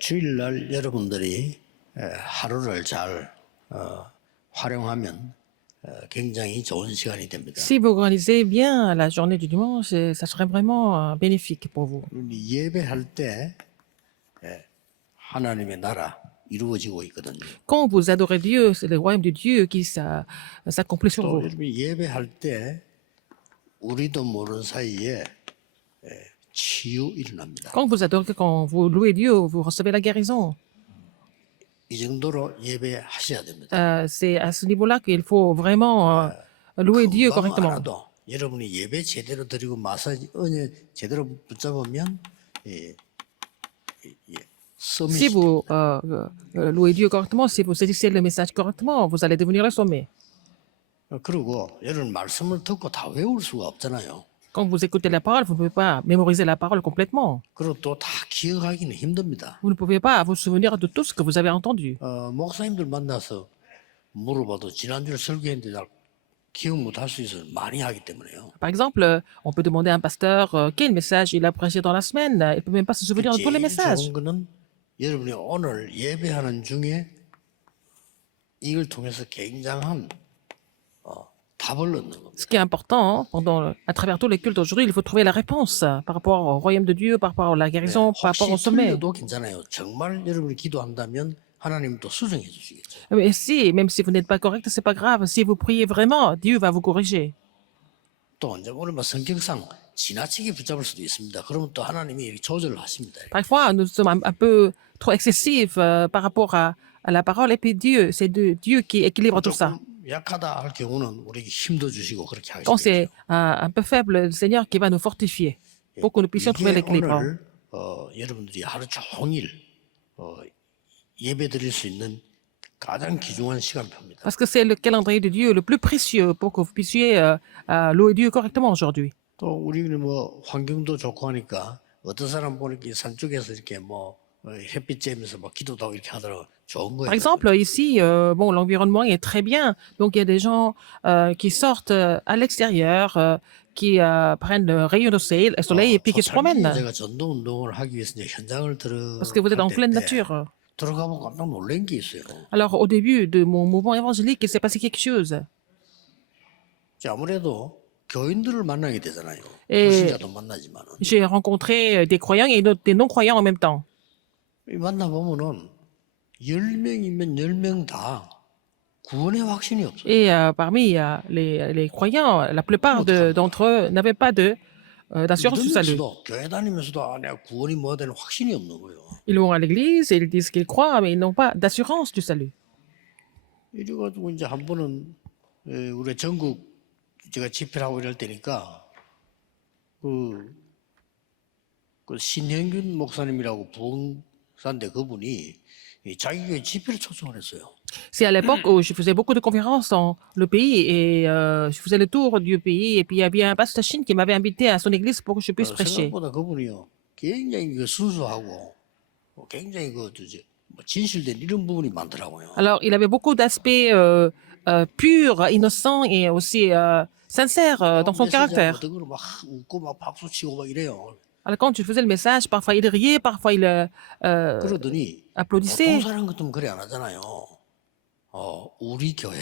주일날 여러분들이 하루를 잘 활용하면 굉장히 좋은 시간이 됩니다. Si vous organisez bien la journée du dimanche, ça serait vraiment bénéfique pour vous. 우리 예배할 때 하나님의 나라 이루어지고 있거든요. Quand vous adorez Dieu, c'est le royaume de Dieu qui s'accomplit sur 또 vous. 여러분이 예배할 때 우리도 모르는 사이에 치유 일어납니다. Quand vous louez Dieu, vous recevez la guérison. 이 정도로 예배하셔야 됩니다. C'est à ce niveau-là qu'il faut vraiment louer Dieu 금방 correctement. 알아도 여러분이 예배 제대로 드리고 마사지 은혜 제대로 붙잡으면 Si 서밋이 vous louez Dieu correctement, si vous saisissez le message correctement, vous allez devenir le sommet. 그리고 여러분 말씀을 듣고 다 외울 수가 없잖아요. Quand vous écoutez la parole, vous ne pouvez pas mémoriser la parole complètement. 그리고 또 다 기억하기는 힘듭니다. Vous ne pouvez pas vous souvenir de tout ce que vous avez entendu. 목사님들 만나서 물어봐도 지난주에 설교했는데 잘 기억 못 할 수 있어요. 많이 하기 때문에요. Par exemple, on peut demander à un pasteur quel message il a prêché dans la semaine. Il ne peut même pas se souvenir de tous les 제일 messages. 좋은 거는 여러분이 오늘 예배하는 중에 이걸 통해서 굉장한 답을 얻는 겁니다. Ce qui est important, à travers tous les cultes aujourd'hui, il faut trouver la réponse par rapport au royaume de Dieu, par rapport à la guérison, par rapport au 혹시 sommet. 틀려도 괜찮아요. 정말 여러분이 기도한다면 하나님 또 수정해 주시겠죠. Mais si, même si vous n'êtes pas correct, c'est pas grave. Si vous priez vraiment, Dieu va vous corriger. 또 이제 오늘 성격상 지나치게 붙잡을 수도 있습니다. 그러면 또 하나님이 이렇게 조절을 하십니다. Parfois, nous sommes un peu trop excessifs par rapport à la parole. Et puis Dieu, c'est Dieu qui équilibre tout ça. 조금 약하다 할 경우는 우리에게 힘도 주시고 그렇게 Quand 하시겠죠. c'est un peu faible, le Seigneur qui va nous fortifier pour que nous puissions trouver 이게 l'équilibre. 오늘 여러분들이 하루 종일 예배 드릴 수 있는 가장 귀중한 시간표입니다. Parce que c'est le calendrier de Dieu le plus précieux pour que vous puissiez louer Dieu correctement aujourd'hui. 또 우리는 뭐 환경도 좋고 하니까 어떤 사람 보니까 산 쪽에서 이렇게 뭐 햇빛 쬐면서 뭐 기도도 이렇게 하더라고 좋은 Par 거예요. exemple, ici, bon, l'environnement est très bien. Donc, il y a des gens qui sortent à l'extérieur, qui prennent le rayon de soleil et puis qui se promènent. 제가 전도 운동을 하기 위해서 이제 현장을 Parce que vous êtes en pleine 들어갈 때 nature. 들어가면 깜짝 놀란 게 있어요. Alors, au début de mon mouvement évangélique, il s'est passé quelque chose. 자, 아무래도 교인들을 만나게 되잖아요. 에. 불신자도 만나지만 J'ai rencontré des croyants et des non-croyants en même temps. 만나 보면은 10명이면 10명 다 구원의 확신이 없어요. Et parmi les croyants, la plupart d'entre eux n'avaient pas d'assurance du salut. 믿으면서도 교회 다니면서도 내가 구원이 뭐가 되는 확신이 없는 거예요. Ils vont à l'église et ils disent qu'ils croient, mais ils n'ont pas d'assurance du salut. 이래가지고 이제 한 번은 우리 전국 제가 집회를 하고 이럴 때니까 그 신현균 목사님이라고 부흥사인데 그분이 자기 교회 집회를 초청을 했어요. C'est à l'époque où je faisais beaucoup de conférences dans le pays et je faisais le tour du pays. Et puis il y avait un pasteur Chine qui m'avait invité à son église pour que je puisse prêcher. 생각보다 그분이요 굉장히 순수하고 굉장히 진실된 이런 부분이 많더라고요. Alors il avait beaucoup d'aspects purs, innocents et aussi sincères dans son caractère. 막 웃고 막 박수 치고 막 이래요. Alors quand je faisais le message, parfois il riait, parfois il 그러더니 applaudissait. 보통 사람 같으면 그래 안 하잖아요. 우리 교회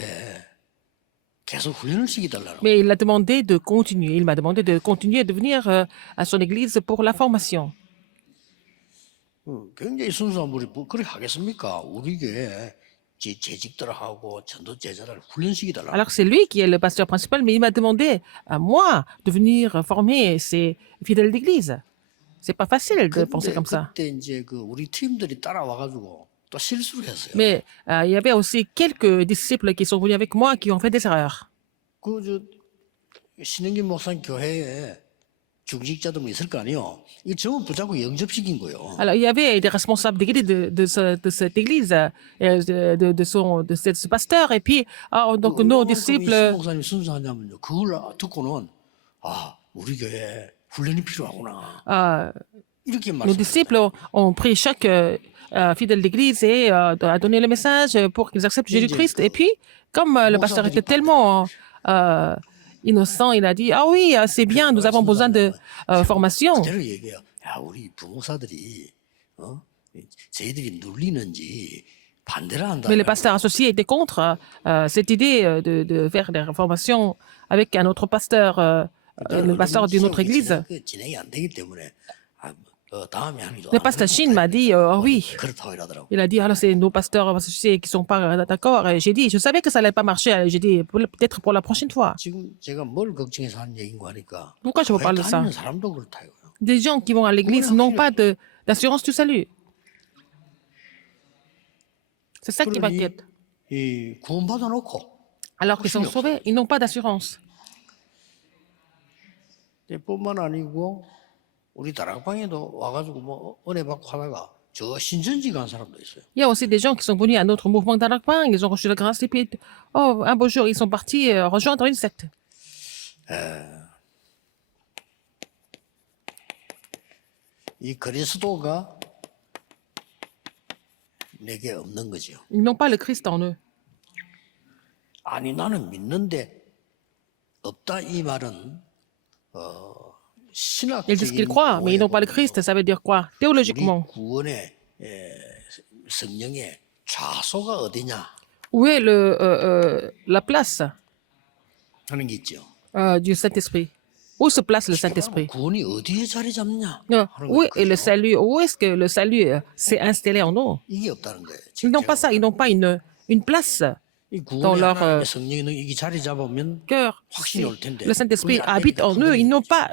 계속 훈련을 시켜달라고. Mais il a demandé de continuer. Il m'a demandé de continuer de venir à son église pour la formation. 굉장히 순수한 분이 뭐 그렇게 하겠습니까? 우리 교회 재직들하고 전도 제자를 훈련시키달라고. Alors c'est lui qui est le pasteur principal, mais il m'a demandé à moi de venir former ses fidèles d'église. C'est pas facile de penser comme ça. 그때 이제 우리 팀들이 따라와가지고 또 실수를 했어요. Mais il y avait aussi quelques disciples qui sont venus avec moi qui ont fait des erreurs. 신영균 목사님 교회에 중직자들 있을 거 아니에요. 이 전부 붙잡고 영접시킨 거예요. Alors il y avait des responsables d'église de cette église, de ce pasteur, et puis donc nos disciples. 목사님 순수하냐면요. 그걸 듣고는 우리 교회 훈련이 필요하구나. 이렇게 Nos 말씀. disciples ont pris chaque fidèle d'église et a donné le message pour qu'ils acceptent Jésus-Christ. Et puis, comme le pasteur était tellement innocent, il a dit, ah oui, c'est bien, nous avons besoin de formation. 그대로 얘기해요. 야, 우리 부목사들이 저희들이 눌리는지 반대를 한다. Mais les pasteurs associés étaient contre cette idée de faire des réformations avec un autre pasteur, le pasteur d'une autre église. 진행이 안 되기 때문에 다음에 하기도 Le pasteur Shin m'a dit, oh oui, 그렇다고 이러더라고. il a dit, alors c'est nos pasteurs associés qui sont pas d'accord. Et j'ai dit, je savais que ça allait pas marcher. J'ai dit, peut-être pour la prochaine fois. 지금 제가 뭘 걱정해서 하는 얘기인가 하니까 Pourquoi je vous parle de ça? 다니는 사람도 그렇다고요. Des gens qui vont à l'église n'ont pas d'assurance du salut. C'est ça qui m'inquiète. 이 구원받아 놓고 Alors qu'ils sont sauvés, ils n'ont pas d'assurance. 뿐만 아니고 우리 다락방에도 와가지고 뭐 은혜 받고 하다가 저 신천지 간 사람도 있어요. Il y a aussi des gens qui sont venus à notre mouvement d'Arakpang, ils ont reçu la grâce et puis, oh, un beau jour, ils sont partis rejoindre une secte. 이 그리스도가 내게 없는 거죠. Ils n'ont pas le Christ en eux. 아니 나는 믿는데 없다 이 말은 Ils disent qu'ils 신학적인 croient, mais ils n'ont pas le Christ. Ça veut dire quoi? 우리 Théologiquement, 구원의 성령의 좌소가 어디냐 où est la place 하는 게 있죠. du Saint-Esprit? Où se place le Saint-Esprit? 구원이 어디에 자리 잡냐 하는 Où 거예요. est le salut? Où est-ce que le salut s'est installé en nous? 이게 없다는 거예요. Ils n'ont pas ça, ils n'ont pas une place. 이 dans 구원의 leur, 하나님의 성령이 이게 자리 잡으면 Cœur. 확신이 올 텐데 Le Saint-Esprit 그게 안 habite 되니까 en eux, ils n'ont pas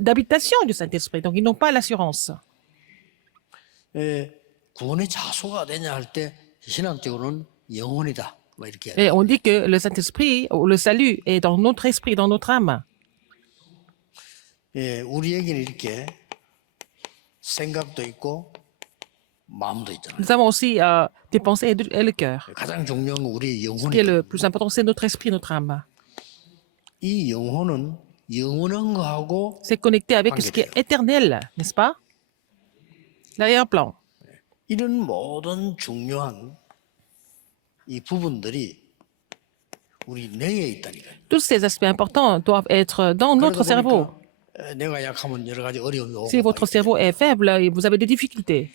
d'habitation du Saint-Esprit, donc ils n'ont pas l'assurance. 구원의 좌소가 되냐 할 때 신앙적으로는 영혼이다. 뭐 이렇게 Et on dit que le Saint-Esprit, ou le salut, est dans notre esprit, dans notre âme. 우리에게는 이렇게 생각도 있고 마음도 있잖아요. Nous avons aussi des pensées et le cœur. 가장 중요한 건 우리의 Ce qui est 영혼이다. le plus important, c'est notre esprit, notre âme. 이 영혼은 영원한 거하고 C'est connecté avec ce qui est éternel, n'est-ce pas? L'arrière-plan. 이런 모든 중요한 이 부분들이 우리 뇌에 있다니까요. Tous ces aspects importants doivent être dans notre 그러다 cerveau. 보니까 내가 약하면 여러 가지 어려움이 오고 Si votre cerveau est faible et vous avez des difficultés,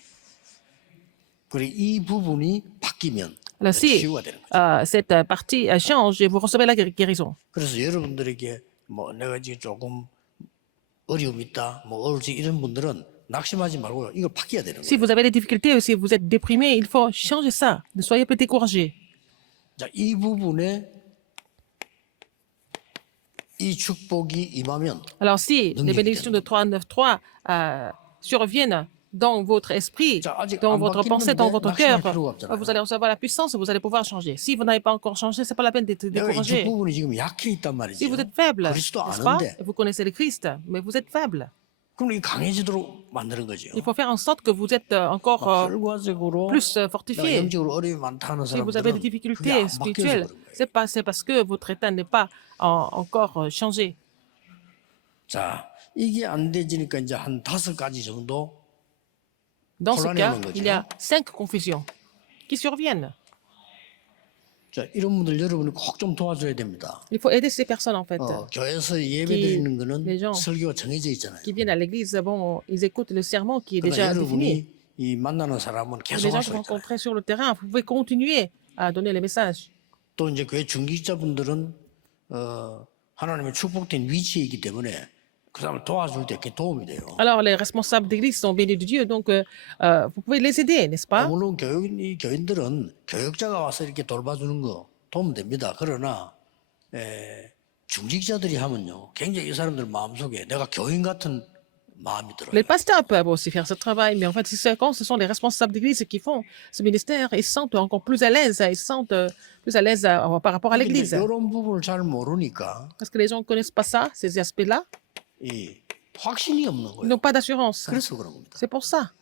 그리고 이 부분이 바뀌면 alors si 치유가 되는 거죠. cette partie change et vous recevez la guérison. 그래서 여러분들에게 뭐 내가 지금 조금 어려움이 있다, 뭐 어울지 이런 분들은 낙심하지 말고요. 이걸 바뀌어야 되는 Si 거예요. vous avez des difficultés ou si vous êtes déprimé, il faut changer ça. Ne soyez pas découragés. 자, 이 부분에 이 축복이 임하면 Alors si les 능력이 bénédictions de 393 surviennent dans votre esprit, 자, 아직 dans 안 votre pensée, dans votre 낙심할 cœur, 필요가 없잖아요. vous allez recevoir la puissance et vous allez pouvoir changer. Si vous n'avez pas encore changé, c'est pas la peine d'être 내가 이쪽 découragé. 부분이 지금 약해 있단 말이죠. Si vous êtes faible, 그리스도 n'est-ce pas? 아는데 Vous connaissez le Christ, mais vous êtes faible. 그럼 이 강해지도록 만드는 거죠. Il faut faire en sorte que vous êtes encore 결과적으로 plus 내가 fortifié. 영적으로 어려움이 많다는 Si vous avez des 사람들은 그게 difficultés 안 바뀌어서 spirituelles, 그런 거예요. c'est parce que votre état n'est pas encore changé. 자, 이게 안 되지니까 이제 한 5가지 정도 Dans ce cas, 혼란이 오는 il y a 거죠. 5 confusions qui surviennent. 자, 이런 분들 여러분이 꼭 좀 도와줘야 됩니다. Il faut aider ces personnes, en fait, 교회에서 예배 드리는 거는 les gens 설교가 정해져 있잖아요. qui viennent à l'église. Bon, ils écoutent le serment qui est 그러니까 déjà défini. 여러분이 이 만나는 사람은 Et les 계속 gens 할 que 수 vous 있잖아요. rencontrez sur le terrain, vous pouvez continuer à donner les messages. 또 이제 교회 중직자분들은 하나님의 축복된 위치에 있기 때문에 그 사람을 도와줄 때 그게 도움이 돼요. Alors, les responsables d'église sont bénis de Dieu, donc vous pouvez les aider, n'est-ce pas? 물론 교인들은 교역자가 와서 이렇게 돌봐주는 거 도움 됩니다. 그러나 중직자들이 하면요, 굉장히 이 사람들 마음속에 내가 교인 같은 마음이 들어요. Les pasteurs peuvent aussi faire ce travail, mais en fait, quand ce sont les responsables d'église qui font ce ministère, ils se sentent encore plus à l'aise, ils se sentent plus à l'aise par rapport à l'église. 이런 부분을 잘 모르니까 Parce que les gens ne connaissent pas ça, ces aspects-là, 이 확신이 없는 ils 거예요. n'ont pas d'assurance. 그래서 그런 겁니다. C'est pour ça.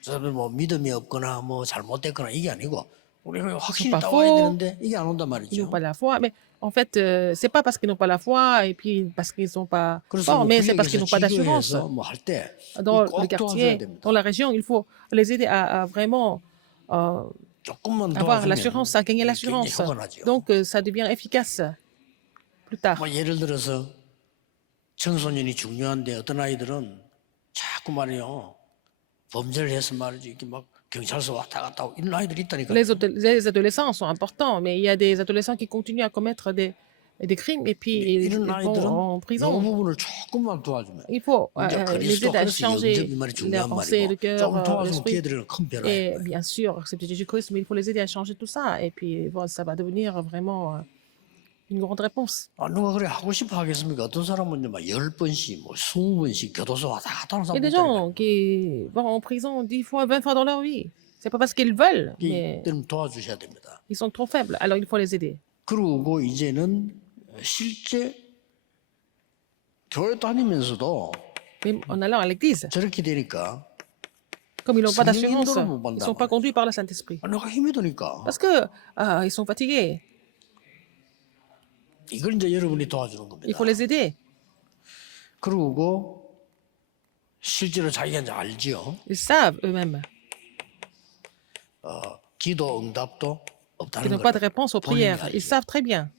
저 사람들 뭐 믿음이 없거나 뭐 잘못됐거나 이게 아니고 우리가 확신이 pas 딱 와야 faux. 되는데 이게 안 온단 Ils 말이죠. n'ont pas la foi, mais en fait, c'est pas parce qu'ils n'ont pas la foi et puis parce qu'ils sont pas 그래서 forts, 뭐 mais c'est parce qu'ils 구역에서 n'ont pas d'assurance. 지교회에서 뭐 할 때 Dans 꼭 le 도와줘야 quartier, 됩니다. dans la région, il faut les aider à vraiment 조금만 avoir 도와주면 l'assurance, à gagner 굉장히 l'assurance. 효과나죠. Donc, ça devient efficace plus tard. 뭐 예를 들어서 청소년이 중요한데 어떤 아이들은 자꾸 말이요 범죄를 해서 말이지 이렇게 막 경찰서 왔다 갔다 하고 이런 아이들이 있다니까. Les adolescents sont importants, mais il y a des adolescents qui continuent à commettre des crimes et puis ils 이런 vont 아이들은 en 이 prison. 부분을 조금만 도와주면 Il faut 이제 les 그리스도 aider à 안에서 영접 changer 이 말이 la 중요한 pensée, le 말이고 cœur, 조금 도와주면 l'esprit. 걔들은 큰 변화인 Et 거예요. bien sûr, accepter Jésus-Christ, mais il faut les aider à changer tout ça. Et puis, voilà, ça va devenir vraiment une grande réponse. 아, 누가 그래 하고 싶어 하겠습니까? 어떤 사람은 막 10번씩, 뭐 20번씩 교도소 왔다 갔다 하는 Il y a 사람도 des 있다니까. gens qui vont en prison 10 fois, 20 fois dans leur vie. C'est pas parce qu'ils veulent, mais 이때는 도와주셔야 됩니다. ils sont trop faibles. Alors, il faut les aider. 그리고 이제는 실제 교회 다니면서도 Mais en allant à l'église, 저렇게 되니까 comme ils n'ont pas d'assurance, 성령 인도를 못 ils ne 받는단 sont pas 말이에요. conduits par le Saint-Esprit. 아, 내가 힘이 드니까 Parce que ils sont fatigués. 이걸 이제 여러분이 도와주는 Il 겁니다. faut les aider. 그리고 실제로 자기가 이제 알지요. Ils savent eux-mêmes 기도 응답도 qu'ils 없다는 n'ont pas de 걸. réponse aux 본인이 prières. 알지. Ils savent très bien.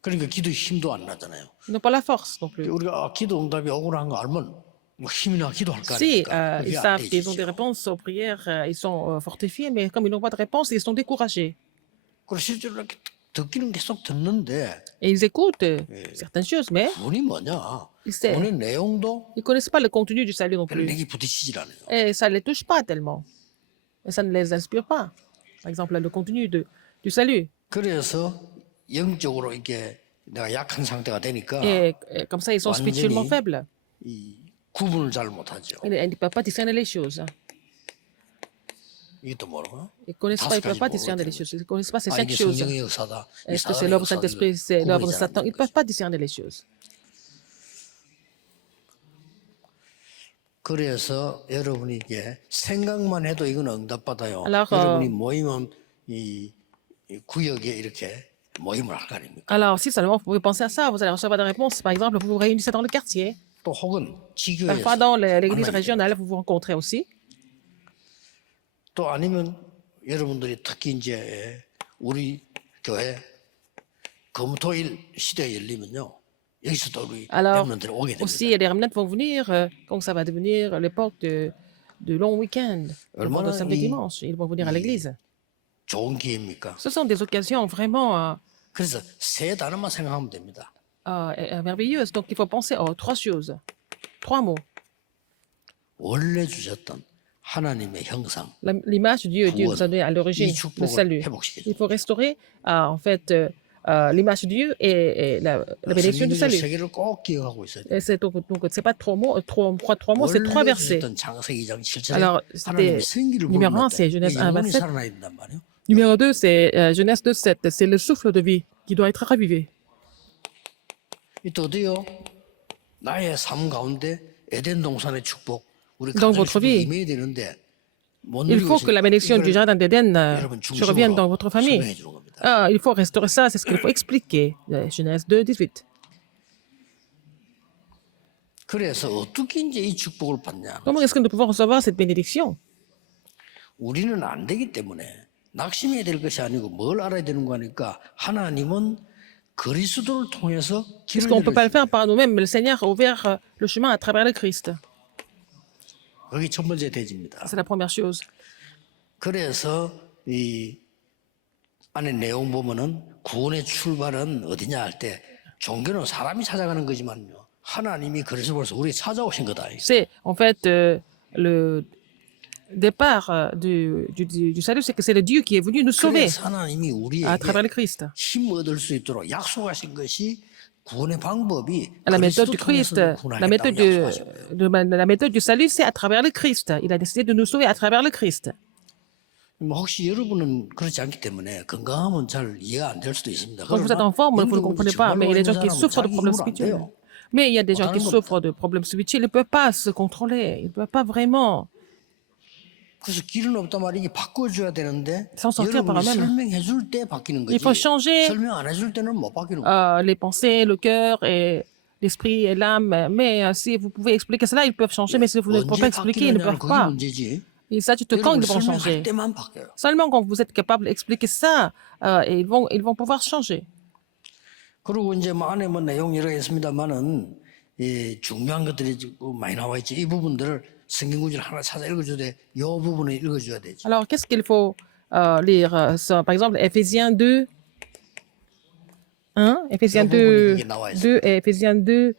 그러니까 기도 힘도 안 나잖아요. Ils n'ont pas la force non plus. 우리가 기도 응답이 오고난 거 알면 뭐 힘이나 기도할 거 Si 아닙니까? ils 그게 안 savent qu'ils ont des 되죠. réponses aux prières, ils sont fortifiés, mais comme ils n'ont pas de réponse, ils sont découragés. 그리고 실제로 이렇게 듣기는 계속 듣는데 Et ils écoutent certaines choses, mais 구원이 뭐냐? ils savent. 구원의 내용도 Ils ne connaissent pas le contenu du salut non plus. 내게 부딪히질 않아요. Et ça ne les touche pas tellement. Et ça ne les inspire pas. Par exemple, le contenu du salut. 그래서 영적으로 이게 내가 약한 상태가 되니까 Et comme ça, ils sont spirituellement faibles. 이 구분을 잘 못하죠. Ils ne peuvent pas discerner les choses. 이것도 모르고. Ils ne connaissent pas, ils ne peuvent pas discerner les choses. Ils ne connaissent pas ces 아, 5 이게 choses. 성령의 역사다. 이 Est-ce que c'est 사단의 l'œuvre du 역사다. Saint-Esprit, c'est 이거 l'œuvre de 구분이 잘 안 Satan? Ils ne 되는 peuvent 거죠. pas discerner les choses. 그래서 여러분이 이게 생각만 해도 이건 응답받아요. Alors, 여러분이 모이면 이 구역에 이렇게 모임을 할 거 아닙니까? Alors, si seulement vous pouvez penser à ça, vous allez recevoir des réponses. Par exemple, vous vous réunissez dans le quartier. 또 혹은 Parfois, 지교에서 dans l'église 만나게 régionale, vous vous rencontrez aussi. 또 아니면 여러분들이 특히 이제 우리 교회 금토일 시대 열리면요. 여기서 또 우리 Alors, 렘넌트들이 오게 aussi, il y 됩니다. a des remnants vont venir quand ça va devenir l'époque de long week-end, le 얼마나 vendredi, samedi, 이- dimanche. Ils vont venir à l'église. 좋은 기회입니까? Ce sont des occasions vraiment 그래서 세 단어만 생각하면 됩니다. merveilleuses. Donc, il faut penser aux 3 choses. 3 mots. 원래 주셨던 하나님의 형상 L'image de Dieu, Dieu nous a donné à l'origine 이 le 축복을 salut. 회복시켜줘. Il faut restaurer, en fait, l'image de Dieu et la bénédiction du 성경적 salut. 세계를 꼭 기억하고 있어야 돼요. Et c'est donc c'est pas 3 mots, 3 mots, c'est 3 원래 versets. 주셨던 창세기 2장 7절에 Alors, c'était 하나님의 생기를 numéro un, 부르는 c'est Genèse 1, 영혼이 27. 살아나야 된단 말이에요. Numéro 2, c'est Genèse 2, 7. C'est le souffle de vie qui doit être ravivé. 또 어디요? 나의 삶 가운데 에덴 동산의 축복 우리 Dans 가정 votre 속에 vie, 임해야 되는데 못 Il 누리고 faut que la bénédiction du 이걸 jardin d'Éden 여러분 se revienne dans votre 중심으로 famille. 설명해 주는 겁니다. Il faut restaurer ça, c'est ce qu'il faut expliquer. Genèse 2, 18. 그래서 어떻게 이제 이 축복을 받냐? Comment est-ce que nous pouvons recevoir cette bénédiction? 우리는 안 되기 때문에 낙심해야 될 것이 아니고 뭘 알아야 되는 거니까 하나님은 그리스도를 통해서 길을 Puisqu'on ne peut pas le 열어주시고 faire par nous-mêmes, mais le Seigneur a ouvert le chemin à travers le Christ. 그게 첫 번째 대지입니다. C'est la première chose. 그래서 이 안에 내용 보면은 구원의 출발은 어디냐 할 때 종교는 사람이 찾아가는 거지만요. 하나님이 그래서 벌써 우리 찾아오신 거다. C'est en fait le départ du salut, c'est que c'est le Dieu qui est venu nous sauver 그래서 하나님이 à 우리에게 travers le Christ. 힘 얻을 수 있도록 약속하신 것이 구원의 방법이 La méthode du 그리스도 Christ, 통해서 구원하겠다고 약속하신 거예요. la méthode du salut, c'est à travers le Christ. Il a décidé de nous sauver à travers le Christ. 뭐 혹시 여러분은 그렇지 않기 때문에 건강하면 잘 이해가 안 될 수도 있습니다. Quand vous êtes en forme, vous ne comprenez pas, mais il y a des gens qui souffrent de problèmes spirituels. Mais il y a des gens qui souffrent de problèmes spirituels, ils ne peuvent pas se contrôler, ils ne peuvent pas vraiment 그래서 길은 없단 말이 바꿔줘야 되는데 S'en sortir par 여러분이 eux-mêmes. 설명해 줄 때 바뀌는 Il faut 거지 changer 설명 안 해줄 때는 못 바뀌는 거야. les pensées, le cœur et l'esprit et l'âme. Mais si vous pouvez expliquer cela, ils peuvent changer. Mais si vous ne pouvez pas 언제 expliquer, ils ne 바뀌느냐는 peuvent 그게 pas. 문제지. Et ça, tu te quand 여러분 ils vont 설명할 changer. 때만 바뀌어요. Seulement quand vous êtes capable d'expliquer ça, et ils vont pouvoir changer. 그리고 이제 뭐 안에 뭐 내용 여러 개 있습니다만은 이 중요한 것들이 많이 나와 있지. 이 부분들을 성경구절 하나 찾아 읽어줘야 돼. 요 부분을 읽어줘야 되지. Alors, qu'est-ce qu'il faut lire ça, par exemple, Éphésiens 2, 1, Éphésiens 요 부분에 2, 이게 나와 있어. 2 et Éphésiens 2,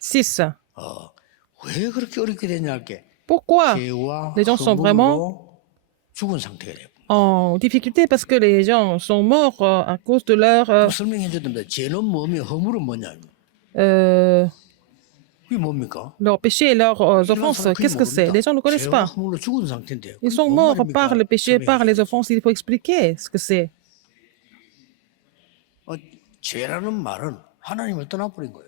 6. 왜 그렇게 어렵게 됐냐 할게. Pourquoi 죄와 les gens sont vraiment 허물로 죽은 상태가 돼요. en difficulté? Parce que les gens sont morts à cause de leur, 설명해 줬답니다. 죄는 뭐며 허물은 뭐냐. 그게 뭡니까? leur péché et leurs offenses. 사람 그게 Qu'est-ce que c'est? 모릅니다. Les gens ne connaissent 죄와 pas. 허물로 죽은 상태인데요. Ils sont 그게 뭔 morts 말입니까? par le péché, par 설명해 les offenses. Il faut expliquer ce que c'est. 죄라는 말은 하나님을 떠나버린 거예요.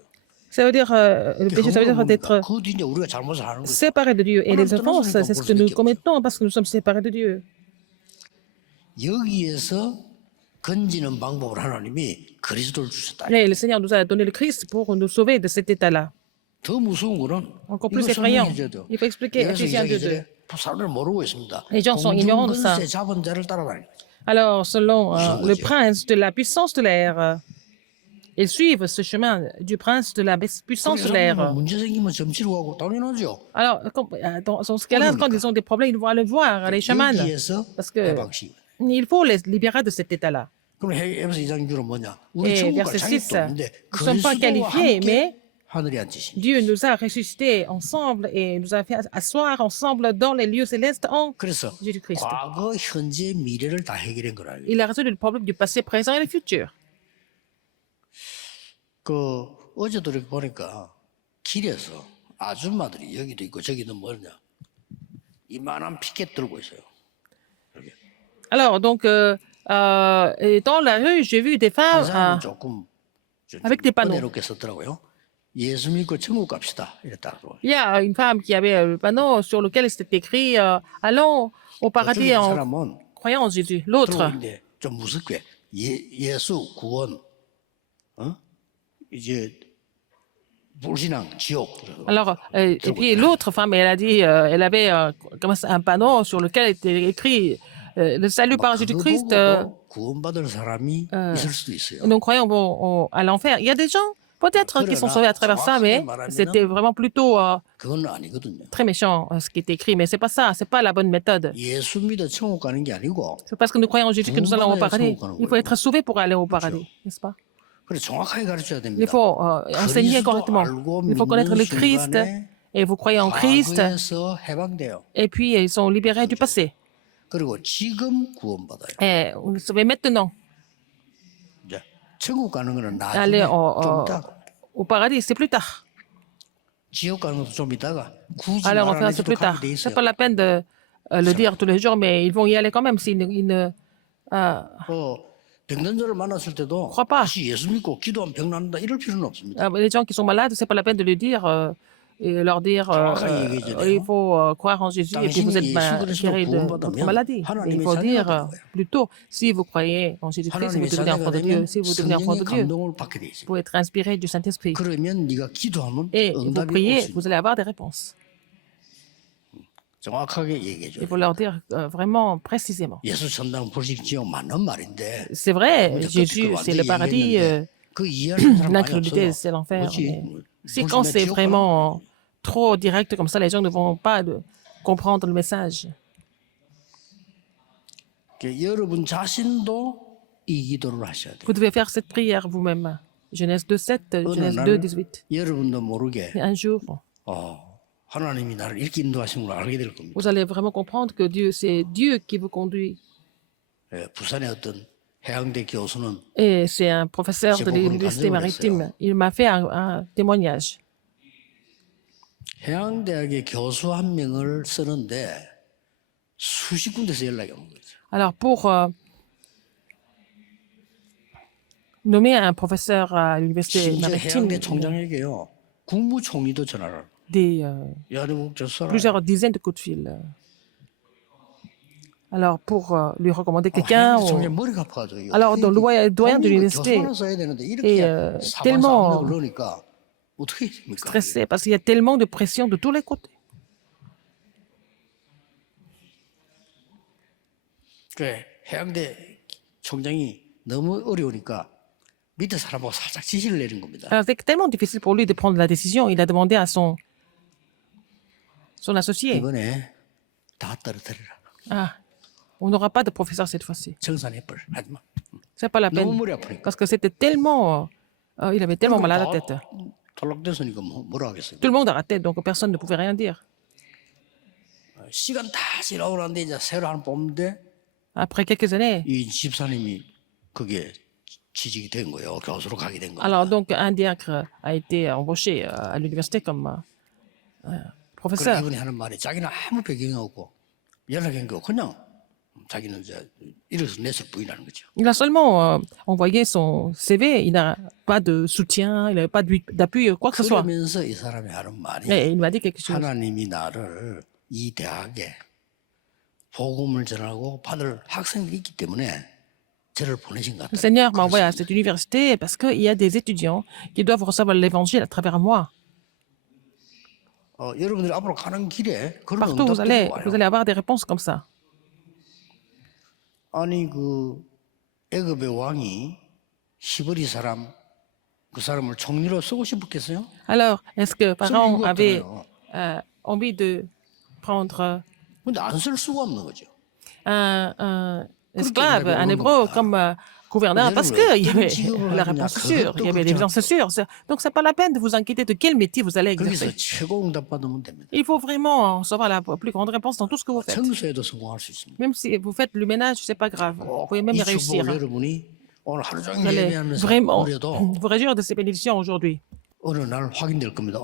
Ça veut dire, le péché, ça veut dire d'être 그 뒤에 우리가 잘못을 하는 거예요. séparé de Dieu. Et les offenses, c'est ce que nous commettons parce que nous sommes séparés de Dieu. 여기에서 건지는 방법을 하나님이 그리스도를 주셨다. Et le Seigneur nous a donné le Christ pour nous sauver de cet état-là. 더 무서운 거는 Encore plus 이거 effrayant. 설명해 줘야 Il faut expliquer Éphésiens 2.2. 사람들 모르고 있습니다. Les gens sont ignorants de ça. 공중근세 잡은 자를 따라다니는 거죠. Alors, selon le Dieu. prince de la puissance de l'air, ils suivent ce chemin du prince de la puissance de l'air. 문제 생기면 점치러 가고 당연하죠. Alors, dans ce cas-là, quand ils ont des problèmes, ils vont aller voir les chamans. 여기에서 Parce que 해방시. il faut les libérer de cet état-là. 그럼 에베소 2장 6절은 뭐냐? 우리 Et 천국 갈 verset 자격도 6, 없는데 nous ne sommes pas 그리스도와 qualifiés, 함께 mais 하늘에 앉으시니. Dieu nous a ressuscités ensemble et nous a fait asseoir ensemble dans les lieux célestes en 그래서 Jésus-Christ. 과거, 현재, 미래를 다 해결한 거라. Il a résolu le problème du passé, présent et le futur. 그 어제도 이렇게 보니까 길에서 아줌마들이 여기도 있고 저기도 뭐냐 이만한 피켓 들고 있어요. 이렇게. Alors, donc, et dans la rue, j'ai vu des 한 femmes 사람은 조금 avec des panneaux. 은혜롭게 썼더라고요. 예수 믿고 천국 갑시다 이랬다고. Il y a une femme qui avait le panneau sur lequel c'était écrit Allons au paradis 어떤 en 사람은 croyant en Jésus. L'autre, 들어오는데 좀 무섭게 예수 구원, 이제 불신앙 지옥. alors, et puis l'autre femme, elle a dit, elle avait comment ça, un panneau sur lequel était écrit le salut par Jésus-Christ. 구원받을 사람이 있을 수도 있어요. Nos croyants vont à l'enfer. Il y a des gens, peut-être, qui sont sauvés à travers ça, mais c'était vraiment plutôt 그건 아니거든요. très méchant ce qui était écrit. Mais c'est pas ça, c'est pas la bonne méthode. 예수 믿어 천국 가는 게 아니고 C'est parce que nous croyons en Jésus que nous allons au paradis. Il faut être sauvé pour aller au paradis, n'est-ce pas? 그래 정확하게 가르쳐야 Il 됩니다. faut enseigner correctement. Il faut connaître le Christ et vous croyez en Christ 과거에서 해방돼요. et puis ils sont libérés du passé. 그리고 지금 구원받아요. Et vous le savez maintenant. 이제 천국 가는 거는 Aller 나중에 좀 이따가 au paradis, c'est plus tard. 지옥 가는 것도 좀 이따가 굳이 Alors on 말 fera 안 ça 해도 plus 가게 tard. 돼 C'est 있어요. pas la peine de le dire tous les jours, mais ils vont y aller quand même s'ils ne 병든자를 만났을 때도 croient pas. 다시 예수 믿고 기도하면 병 낫는다 이럴 필요는 없습니다. Les gens qui sont malades, c'est pas la peine de lui dire et leur dire il faut croire en Jésus et puis vous êtes guéri de votre maladie. Mais il faut dire plutôt si vous croyez en Jésus-Christ, vous 하나님의 devenez enfant de Dieu. 자녀가 Si 되면 vous devenez enfant de 성령의 Dieu, 감동을 받게 돼 있어요. vous être inspiré du Saint-Esprit. 그러면 네가 기도하면 Et vous 응답이 priez, 없습니다. vous allez avoir des réponses. 정확하게 얘기해 줘요. Il faut leur dire vraiment précisément. 예수 천당 불식 지옥 맞는 말인데 C'est vrai, 근데 Jésus, 그거 c'est le 완전히 paradis, 얘기했는데 그 이해하는 사람 많이 l'incrédulité, 없어요. c'est l'enfer. 뭐지? Mais c'est quand c'est vraiment trop direct comme ça, les gens ne vont pas comprendre le message. 여러분 자신도 이 기도를 하셔야 돼요. Vous devez faire cette prière vous-même. Genèse 2.7, 어느 Genèse 날 2.18. 여러분도 모르게 Et un jour, 하나님이 나를 이렇게 인도하신 걸 알게 될 겁니다. vous allez vraiment comprendre que Dieu, c'est Dieu qui vous conduit. 부산의 어떤 해양대 교수는 Et c'est un professeur de J'ai beaucoup l'université entendu maritime. Il m'a fait un témoignage. 해양대학의 교수 한 명을 쓰는데 수십 군데서 연락이 오는 거죠. Alors, pour nommer un professeur à l'université 심지어 maritime, 해양대 총장에게요 국무총리도 전화를 des, 야대국 저 사람 plusieurs dizaines de coups de fil. Alors, pour lui recommander quelqu'un, 해양대 총장 머리가 아파가지고 이거 alors, dans le doyen de 국립 l'université 교수 하나 써야 되는데 est 이렇게 tellement 사방사방을 넣으니까 어떻게 해야 됩니까? stressé parce qu'il y a tellement de pression de tous les côtés. 그래 해양대 총장이 너무 어려우니까 밑에 사람하고 살짝 지시를 내린 겁니다. Alors, c'est tellement difficile pour lui de prendre la décision. Il a demandé à son son associé. 이번에 다 떨어뜨려라. Ah, on n'aura pas de professeur cette fois-ci. 청산해 버려. 하지 마. C'est pas la 너무 peine. 머리 아프니까. Parce que c'était tellement. Il avait tellement mal à la tête. 탈락됐으니까 뭐라 하겠어요. Tout le monde arrêtait, donc personne ne pouvait rien dire. 시간 다 지나고 나는데 이제 새로 하나 뽑는데 Après quelques années, 이 집사님이 그게 취직이 된 거예요. 교수로 가게 된 거예요. alors donc un diacre a été embauché à l'université comme 그래서 professeur. 이분이 하는 말이 자기는 아무 배경이 없고 연락한 게 없고 그냥 자기는 이제 이래서 넷을 부인하는 거죠. Il a seulement envoyé son CV, il n'a pas de soutien, il n'avait pas d'appui, quoi que ce soit. 그러면서 이 사람이 하는 말이 Et il m'a dit quelque chose. 하나님이 나를 이 대학에 복음을 전하고 받을 학생들이 있기 때문에 저를 보내신 것 Le 같아요. Seigneur m'a envoyé à cette université parce qu'il y a des étudiants qui doivent recevoir l'évangile à travers moi. 여러분들이 앞으로 가는 길에 그런 Partout où 응답들이 와요. vous allez avoir des réponses comme ça. 아니 그 애굽의 왕이 히브리 사람 그 사람을 총리로 쓰고 싶었겠어요? Alors, est-ce que Pharaon 이유가 avait 없잖아요. envie de prendre 근데 안 쓸 수가 없는 거죠. un esclave, avait un un hébreu homme. comme gouverneur? Parce Vous avez qu'il y avait le la temps de réponse dire, sûre, il y avait l'évidence sûre. Donc, c'est pas la peine de vous inquiéter de quel métier vous allez 거기서 exercer. 최고 응답 받으면 됩니다. Il faut vraiment recevoir la plus grande réponse dans tout ce que vous faites. 청소에도 성공할 수 있습니다. Même si vous faites le ménage, c'est pas grave. Vous pouvez même 이 y réussir. 축복을 여러분이 오늘 하루 Vous 종일 allez 예배하면서 vraiment 우려도 vous réjouir de ces bénédictions aujourd'hui. 어느 날 확인될 겁니다.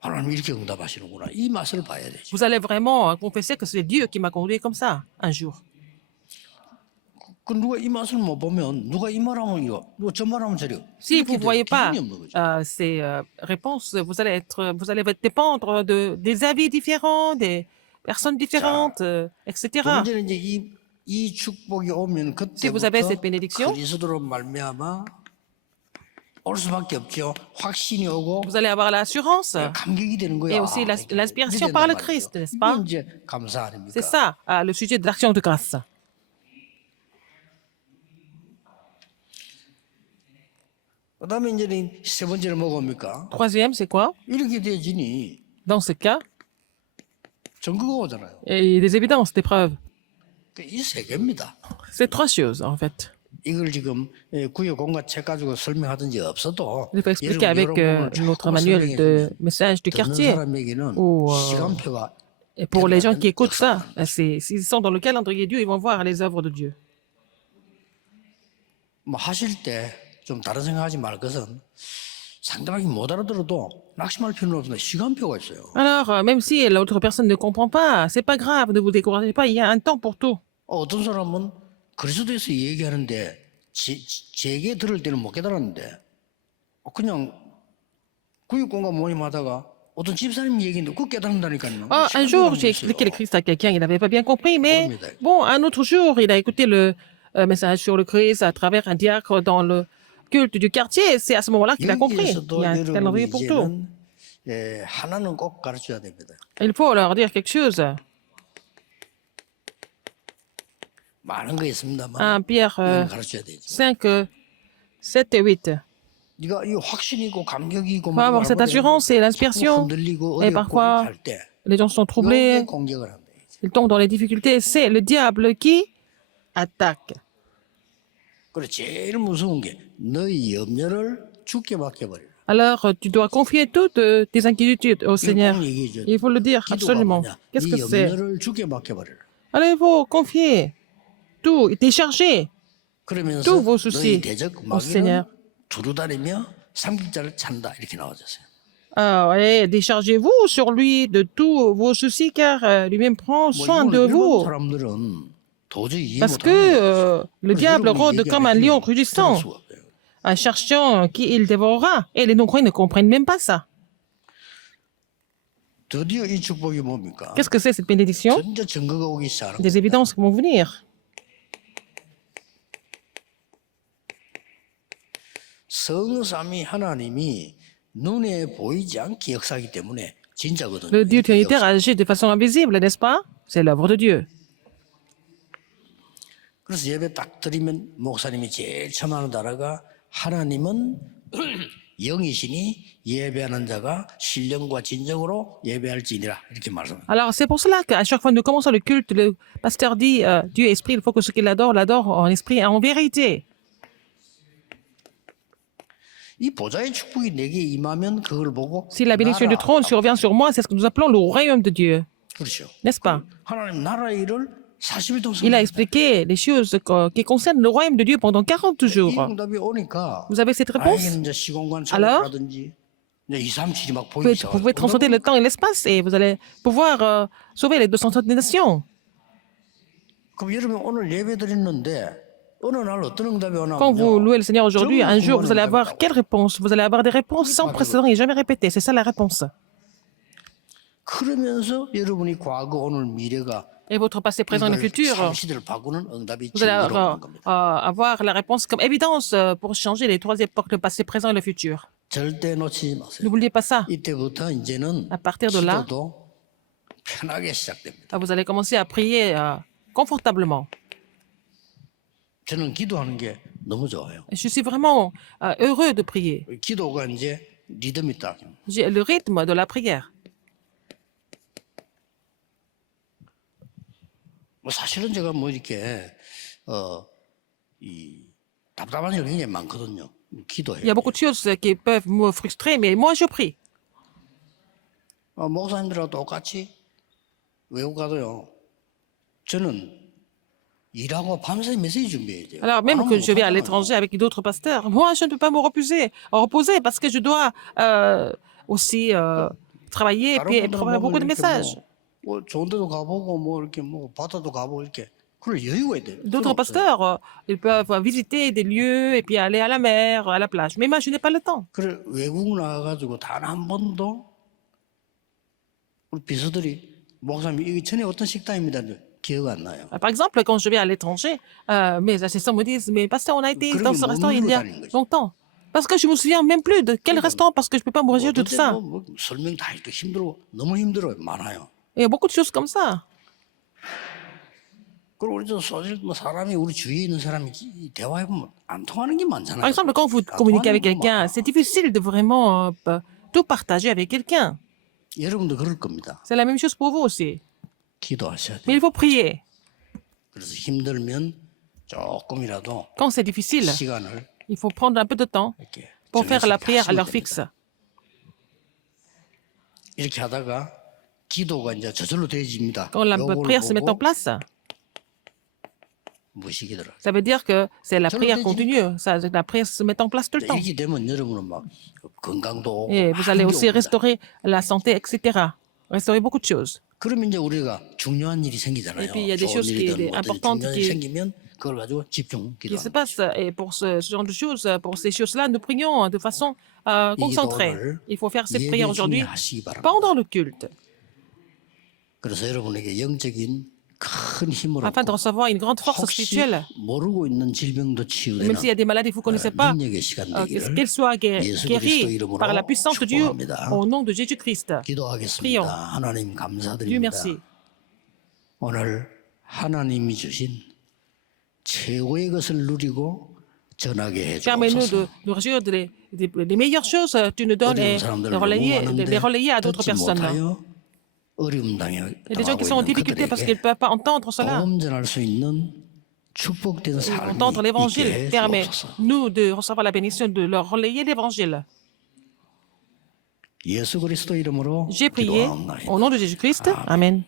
하나님 이렇게 응답하시는구나. 이 맛을 봐야 되죠. Vous allez vraiment confesser que c'est Dieu qui m'a conduit comme ça un jour. 그 누가 이 맛을 못 보면 누가 이 말하면 이거, 누가 저 말하면 저려. Si vous ne voyez pas 기준이 없는 거죠. ces réponses, vous allez dépendre des avis différents, des personnes différentes, etc. 두 번째는 이제 이 축복이 오면 Si vous avez 그때부터 cette bénédiction, 그리스도로 말미암아 올 수밖에 없죠. 확신이 오고 vous allez avoir l'assurance. 감격이 되는 거예요. Et aussi 이렇게 l'inspiration 이래 par le 된단 Christ, 말이죠. n'est-ce pas? 이게 이제 감사 아닙니까? C'est ça, le sujet de l'action de grâce. 그다음에 이제 세 번째는 뭐가 옵니까? Troisième, c'est quoi? 이렇게 되지니 Dans ce cas, 증거가 오잖아요. il y a des évidences, des preuves. 이 세 개입니다. C'est trois choses, en fait. 이걸 지금 구역 공간 책 가지고 설명하던 적 없어도 Il faut expliquer avec notre manuel de message du 듣는 quartier. 사람에게는 ou, 시간표가 Et pour les gens qui écoutent ça, s'ils sont dans le calendrier de Dieu, ils vont voir les œuvres de Dieu. 뭐 하실 때 좀 다른 생각하지 말 것은 상대방이 못 알아들어도 낙심할 필요는 없습니다. 시간표가 있어요. Alors, même si l'autre personne ne comprend pas, c'est pas grave, ne vous découragez pas, il y a un temps pour tout. 어떤 사람은 그리스도에서 얘기하는데 제게 들을 때는 못 깨달았는데 그냥 구역공간 모임하다가 어떤 집사님 얘기인데 그거 깨달은다니까요. Un jour, j'ai expliqué le Christ à quelqu'un, il n'avait pas bien compris, mais bon, un autre jour, il a écouté le message sur le Christ à travers un diacre dans le culte du quartier. C'est à ce moment-là qu'il a compris. Il y a un calendrier pour tout. 하나는 꼭 가르쳐야 됩니다. Il faut leur dire quelque chose. 많은 거 있습니다만 1 Pierre 이건 가르쳐야 되죠. 5, 7 et 8. 네가 이 확신이 있고 감격이 있고 Il faut avoir cette assurance et l'inspiration. Et parfois, 할때 les gens sont troublés, 공격을 한다. ils tombent dans les difficultés. C'est le diable qui attaque. 그래 제일 무서운 게 너희 염려를 주께 맡겨버려. Alors, tu dois confier toutes tes inquiétudes au Seigneur. Il faut le dire absolument. Qu'est-ce que c'est? 염려를 주께 맡겨버려. Alors, il faut confier tout, décharger 그러면서 tous vos 너희 soucis 대적 au Seigneur. 마귀는 두루다니며 삼킬자를 찬다 이렇게 나와졌어요. Et déchargez-vous sur lui de tous vos soucis, car lui-même prend soin de 일본 vous. 사람들은 도저히 이해 Parce 못하는 que le diable rôde comme un lion rugissant, cherchant qui il dévorera. Et les non-croyants ne comprennent même pas ça. 드디어 이 축복이 뭡니까? Qu'est-ce que c'est cette bénédiction? 전자 증거가 오기 시작하는 Des évidences qui vont venir. 성삼위 하나님이 눈에 보이지 않게 역사하기 때문에 진짜거든요. Le Dieu trinitaire agit de façon invisible, n'est-ce pas? C'est l'œuvre de Dieu. 그래서 예배 딱 드리면 목사님이 제일 처음 하는 단어가 하나님은 영이시니 예배하는 자가 신령과 진정으로 예배할지니라 이렇게 말씀합니다. Alors, c'est pour cela qu'à chaque fois que nous commençons le culte, le pasteur dit Dieu est esprit, il faut que ceux qui l'adorent en esprit et en vérité. 이 보좌의 축복이 내게 임하면 그걸 보고 Si la bénédiction du 나라, trône survient sur moi, c'est ce que nous appelons le royaume de Dieu, 그렇죠. n'est-ce pas? 하나님 나라의 일을 40일 동안 Il a expliqué les choses qui concernent le royaume de Dieu pendant 40 이 jours. 응답이 오니까 Vous avez cette réponse? 아이는 이제 시공간 Alors? 차라든지 이제 2, 3, 7이 막 Vous 보이기 pouvez transcender le temps et l'espace et vous allez pouvoir sauver les 260 nations. 그럼 여러분 오늘 예배 드렸는데 어느 날 어떤 응답이 오나 Quand vous louez le Seigneur aujourd'hui, un jour, vous allez avoir quelle réponse? Vous allez avoir des réponses sans précédent et jamais répétées. C'est ça la réponse. 그러면서 여러분이 과거 오늘 미래가 Et votre passé, présent et le futur, 삼시대를 바꾸는 응답이 vous allez 증거로 오는 겁니다. avoir la réponse comme évidence pour changer les trois époques, le passé, présent et le futur. 절대 놓치지 마세요. N'oubliez pas ça. 이때부터 이제는 À partir de là, 기도도 편하게 시작됩니다. vous allez commencer à prier confortablement. 저는 기도하는 게 너무 좋아요. Je suis vraiment heureux de prier. 기도가 이제 리듬이 딱. J'ai le rythme de la prière. 뭐 사실은 제가 뭐 이렇게 이 답답한 일 굉장히 많거든요. Il y 기도해요. a beaucoup de choses qui peuvent me frustrer, mais moi, je prie. 목사님들하고 똑같이 외국 가도요. 저는 일하고 밤새 메시지 준비해야 돼요. Alors, même que je vais à l'étranger avec d'autres pasteurs, moi, je ne peux pas me reposer parce que je dois aussi travailler et puis préparer beaucoup de messages. 뭐 좋은 데도 가보고 뭐 이렇게 뭐 바다도 가보고 이렇게 그럴 여유가 있대요. D'autres pasteurs, ils peuvent visiter des lieux et puis aller à la mer, à la plage. Mais moi, je n'ai pas le temps. 그래 외국 나가가지고 단 한 번도 우리 비서들이 목사님 이게 전에 어떤 식당입니다. 기억 안 나요. Par exemple, quand je vais à l'étranger, mes assistants me disent, mais pasteur, on a été dans ce restaurant il y a longtemps. Parce que je me souviens même plus de quel restaurant, parce que je ne peux pas me réjouir de tout ça. 뭐 설명 다 이렇게 힘들고 너무 힘들어요. 많아요. Il y a beaucoup de choses comme ça. 그리고 우리 소질 뭐 사람이 우리 주위에 있는 사람이 대화해 보면 안 통하는 게 많잖아요. Par exemple, quand vous communiquez avec quelqu'un, c'est difficile de vraiment tout partager avec quelqu'un. 여러분도 그럴 겁니다. C'est la même chose pour vous aussi. 기도하셔야 돼요. Mais il faut prier. 그래서 힘들면 조금이라도 Quand c'est difficile, 시간을 il faut prendre un peu de temps 이렇게 pour faire 정해서 la prière à 하시면 l'heure 됩니다. fixe. 이렇게 하다가 기도가 이제 저절로 되어집니다. Quand la 요걸 prière se met en 보고 place, 무시기더라. ça veut dire que c'est la 저절로 prière 되지. continue. La prière se met en place tout le temps. 이렇게 되면 여러분은 막 건강도 오고 Et vous allez 많은 게 aussi 옵니다. restaurer la santé, etc. Restaurer beaucoup de choses. 그러면 이제 우리가 중요한 일이 생기잖아요. Et puis, il y a des 좋은 choses 일이든 뭐든 importantes 중요한 일이 생기면 그걸 가지고 집중 Qui se 기도하는 passe. Et pour ce genre de choses, pour ces choses-là, nous prions de façon concentrée. Il faut faire cette prière 예배 중에 aujourd'hui 하시기 바랍니다. pendant le culte, 그래서 여러분에게 영적인 큰 힘을 afin de 얻고 recevoir une grande force 혹시 spirituelle. 모르고 있는 질병도 치유되는 Même s'il y a des maladies que vous ne connaissez pas, 능력의 시간 되기를 qu'elles soient 예수 그리스도 guéries 이름으로 par la puissance de Dieu 축복합니다. au nom de Jésus-Christ. 기도하겠습니다. Prions. 하나님 Dieu 감사드립니다. merci. 오늘 하나님이 주신 최고의 것을 누리고 전하게 Permets-nous 해주옵소서. de nous réjouir des meilleures choses que tu nous donnes et 어려운 사람들을 de les relayer à d'autres 듣지 personnes. 못하여 어려움 당해 Il y a des gens qui sont en 있는 difficulté parce qu'ils ne 그들에게 peuvent pas entendre cela. 복음 전할 수 있는 축복된 삶이 Entendre 있게 l'évangile 해 permet 주옵소서. nous de recevoir la bénédiction de leur relayer l'évangile. 예수 그리스도 이름으로 J'ai prié 기도하옵나이다. au nom de Jésus-Christ. Amen.